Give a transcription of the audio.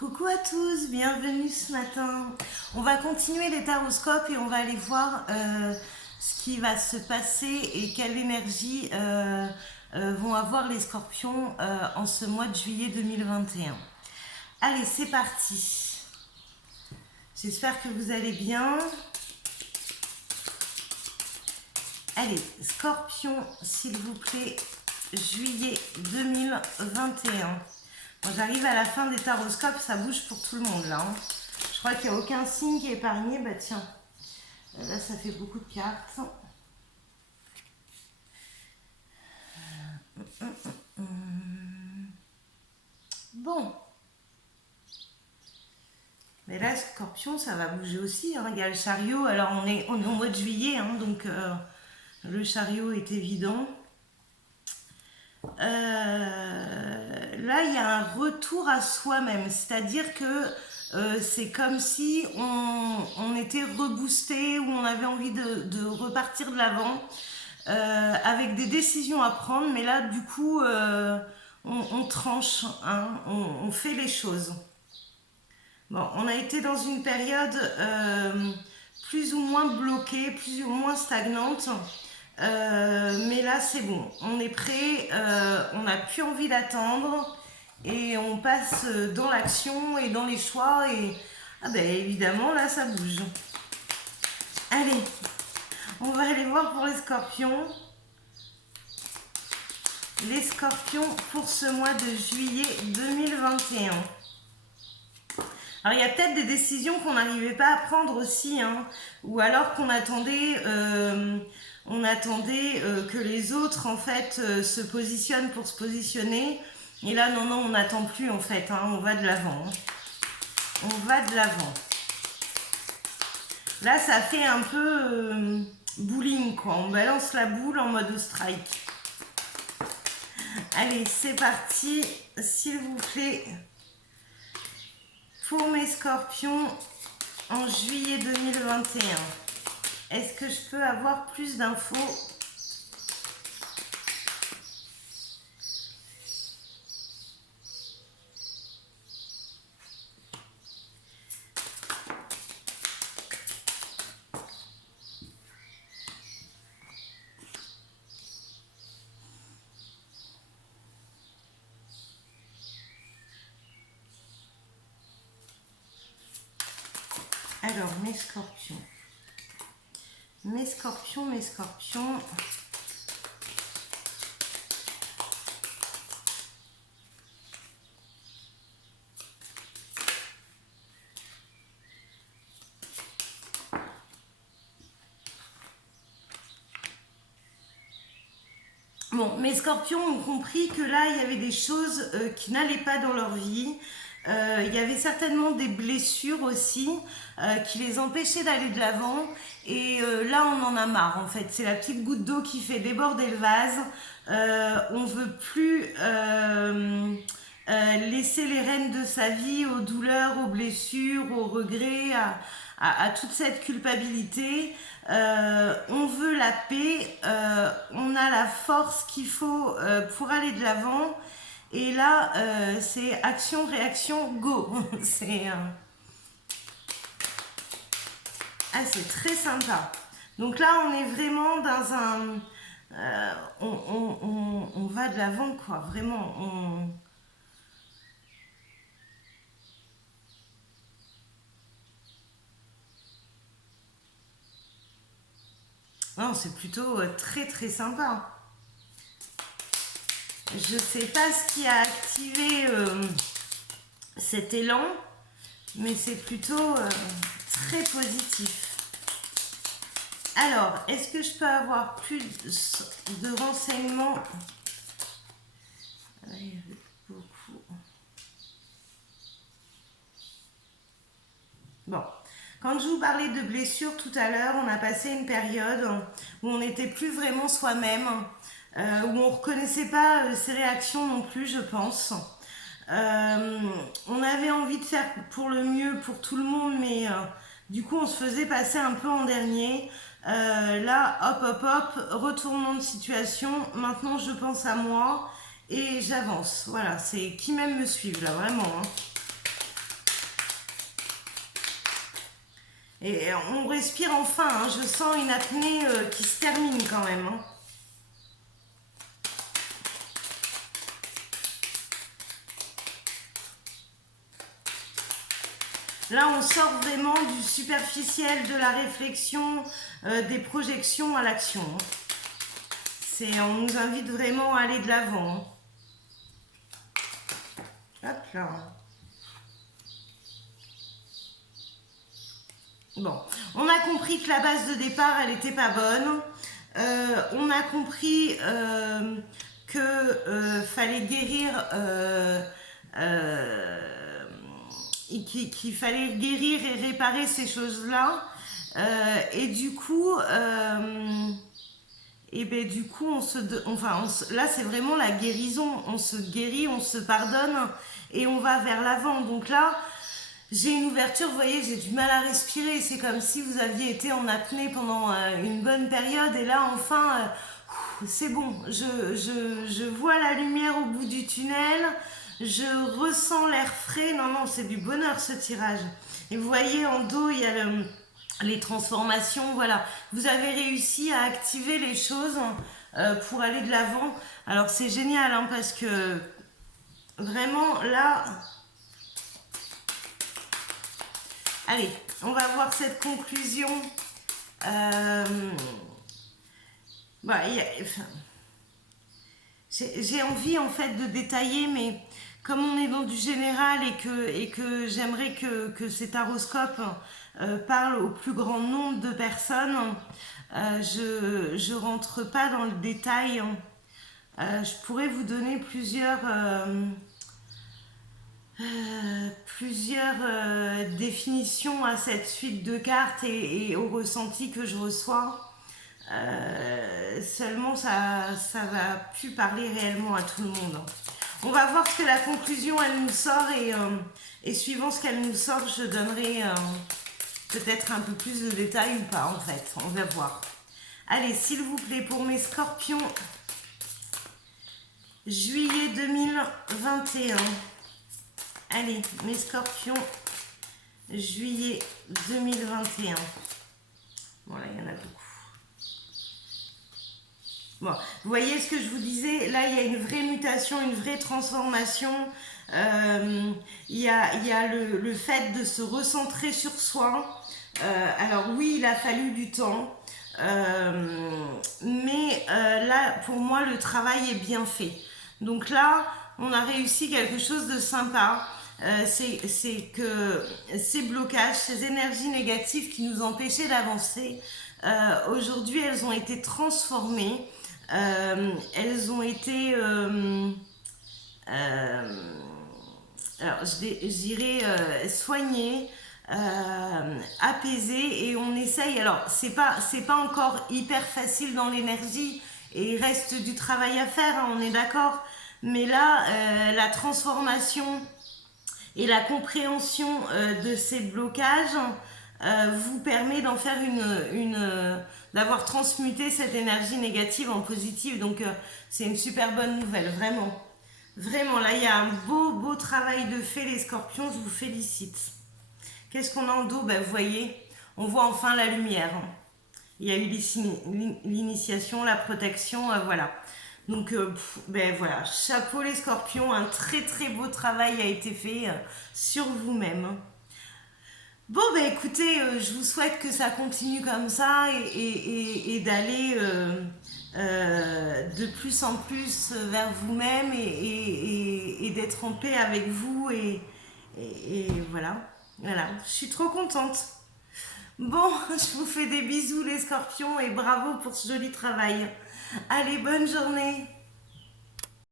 Coucou à tous, bienvenue ce matin. On va continuer les taroscopes et on va aller voir ce qui va se passer et quelle énergie vont avoir les scorpions en ce mois de juillet 2021. Allez, c'est parti. J'espère que vous allez bien. Allez, scorpion, s'il vous plaît, juillet 2021. Bon, j'arrive à la fin des taroscopes, ça bouge pour tout le monde là. Hein. Je crois qu'il n'y a aucun signe qui est épargné. Bah tiens, là ça fait beaucoup de cartes. Bon. Mais là, scorpion, ça va bouger aussi. Hein. Il y a le chariot. Alors on est au mois de juillet, hein, donc le chariot est évident. Là, il y a un retour à soi-même, c'est-à-dire que c'est comme si on était reboosté ou on avait envie de repartir de l'avant avec des décisions à prendre, mais là, du coup, on tranche, hein, on fait les choses. Bon, on a été dans une période plus ou moins bloquée, plus ou moins stagnante. Mais là c'est bon, on est prêt, on n'a plus envie d'attendre et on passe dans l'action et dans les choix et évidemment là ça bouge. Allez, on va aller voir pour les scorpions. Les scorpions pour ce mois de juillet 2021. Alors il y a peut-être des décisions qu'on n'arrivait pas à prendre aussi, hein, ou alors qu'on attendait... que les autres en fait se positionnent pour se positionner et là non on n'attend plus en fait, hein, on va de l'avant, hein. On va de l'avant. Là ça fait un peu bowling quoi, on balance la boule en mode strike. Allez c'est parti s'il vous plaît pour mes scorpions en juillet 2021. Est-ce que je peux avoir plus d'infos? Alors, mes scorpions. Mes scorpions. Bon, mes scorpions ont compris que là, il y avait des choses qui n'allaient pas dans leur vie. Il y avait certainement des blessures aussi qui les empêchaient d'aller de l'avant. Et là, on en a marre en fait. C'est la petite goutte d'eau qui fait déborder le vase. On ne veut plus laisser les rênes de sa vie aux douleurs, aux blessures, aux regrets, à toute cette culpabilité. On veut la paix, on a la force qu'il faut pour aller de l'avant. Et là, c'est action, réaction, go. C'est très sympa. Donc là, on est vraiment dans un... on va de l'avant, quoi. Vraiment, Non, c'est plutôt très sympa. Je sais pas ce qui a activé cet élan, mais c'est plutôt très positif. Alors, est-ce que je peux avoir plus de renseignements? Il y avait beaucoup. Bon. Quand je vous parlais de blessures tout à l'heure, on a passé une période où on n'était plus vraiment soi-même, où on ne reconnaissait pas ses réactions non plus, je pense. On avait envie de faire pour le mieux pour tout le monde, mais du coup on se faisait passer un peu en dernier. Là, hop, retournons de situation. Maintenant, je pense à moi et j'avance. Voilà, c'est qui m'aime me suivre là, vraiment. Hein. Et on respire enfin, hein. Je sens une apnée qui se termine quand même, hein. Là, on sort vraiment du superficiel, de la réflexion, des projections à l'action, hein. On nous invite vraiment à aller de l'avant, hein. Hop là. Bon, on a compris que la base de départ, elle n'était pas bonne. On a compris que fallait guérir, qu'il fallait guérir et réparer ces choses-là. Et du coup, là, c'est vraiment la guérison. On se guérit, on se pardonne et on va vers l'avant. Donc là, j'ai une ouverture, vous voyez, j'ai du mal à respirer. C'est comme si vous aviez été en apnée pendant une bonne période. Et là, enfin, c'est bon. Je vois la lumière au bout du tunnel. Je ressens l'air frais. Non, non, c'est du bonheur ce tirage. Et vous voyez, en dos, il y a les transformations. Voilà. Vous avez réussi à activer les choses pour aller de l'avant. Alors, c'est génial, hein, parce que vraiment, là... Allez, on va voir cette conclusion. J'ai envie en fait de détailler, mais comme on est dans du général et que j'aimerais que cet horoscope parle au plus grand nombre de personnes, je rentre pas dans le détail. Je pourrais vous donner plusieurs définitions à cette suite de cartes et au ressenti que je reçois. Seulement, ça va plus parler réellement à tout le monde. On va voir ce que la conclusion, elle nous sort et suivant ce qu'elle nous sort, je donnerai peut-être un peu plus de détails ou pas, en fait. On va voir. Allez, s'il vous plaît, pour mes scorpions, juillet 2021. Allez, mes scorpions, juillet 2021. Bon, là, il y en a beaucoup. Bon, vous voyez ce que je vous disais, là, il y a une vraie mutation, une vraie transformation. Il y a le fait de se recentrer sur soi. Alors oui, il a fallu du temps. Mais là, pour moi, le travail est bien fait. Donc là, on a réussi quelque chose de sympa. C'est que ces blocages, ces énergies négatives qui nous empêchaient d'avancer, aujourd'hui, elles ont été transformées. Elles ont été... alors, je dirais soignées, apaisées, et on essaye. Alors, c'est pas encore hyper facile dans l'énergie, et il reste du travail à faire, hein, on est d'accord. Mais là, la transformation et la compréhension de ces blocages vous permet d'en faire d'avoir transmuté cette énergie négative en positive. Donc c'est une super bonne nouvelle, vraiment. Vraiment, là il y a un beau travail de fait, les scorpions, je vous félicite. Qu'est-ce qu'on a en dos? Ben, vous voyez, on voit enfin la lumière. Il y a eu l'initiation, la protection, voilà. Donc, ben voilà, chapeau les scorpions, un très beau travail a été fait sur vous-même. Bon, ben écoutez, je vous souhaite que ça continue comme ça et d'aller de plus en plus vers vous-même et d'être en paix avec vous et voilà. Voilà, je suis trop contente. Bon, je vous fais des bisous les scorpions et bravo pour ce joli travail. Allez, bonne journée.